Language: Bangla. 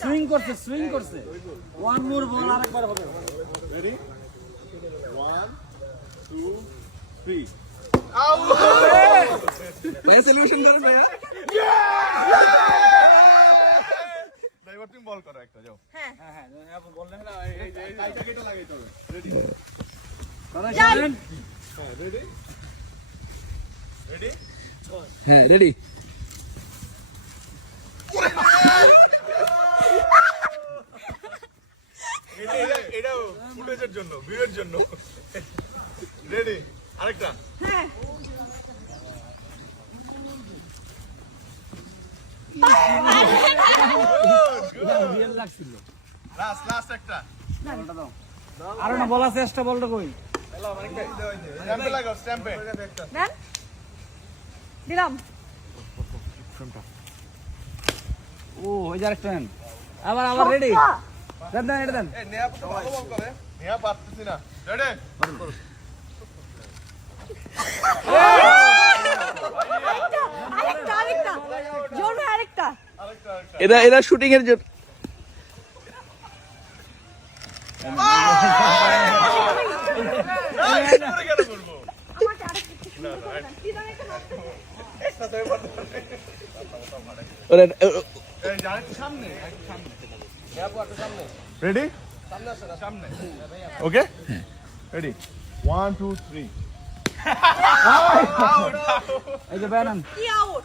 সুইং করছে ওয়ান মোর বল আরেকবার হবে রেডি 1 2 3 ভাইয়া সেলিব্রেশন করেন ভাইয়া। ড্রাইভার তুমি বল করো একটা যাও। হ্যাঁ এখন বললেন না এই যে এইটাকে এটা লাগাইতে হবে। রেডি তারা জানেন হ্যাঁ রেডি রেডি হ্যাঁ রেডি। এটা ফুটেজের জন্য ভিউয়ের জন্য রেডি আরেকটা হ্যাঁ রিয়েল লাগছিল লাস্ট একটা বলটা দাও আর না বলা চেষ্টা বলটা কই স্ট্যাম্পে লাগাও স্ট্যাম্পে দেন দিলাম ও ওই যে আরেকটা নেন আবার রেডি দেন এটা দেন এই নেয়া তো ভালো বল করে নেয়া পারতেছি না রেডি আরেকটা জোর ভাই আরেকটা এরা শুটিং এর জন্য কেন বলবো আমাকে আরেকটা কি জানি একটা ওরা এই যে আরেকটু সামনে রেডি সামনে ওকে রেডি 1 2 3 এই যে ব্যানান কি আউট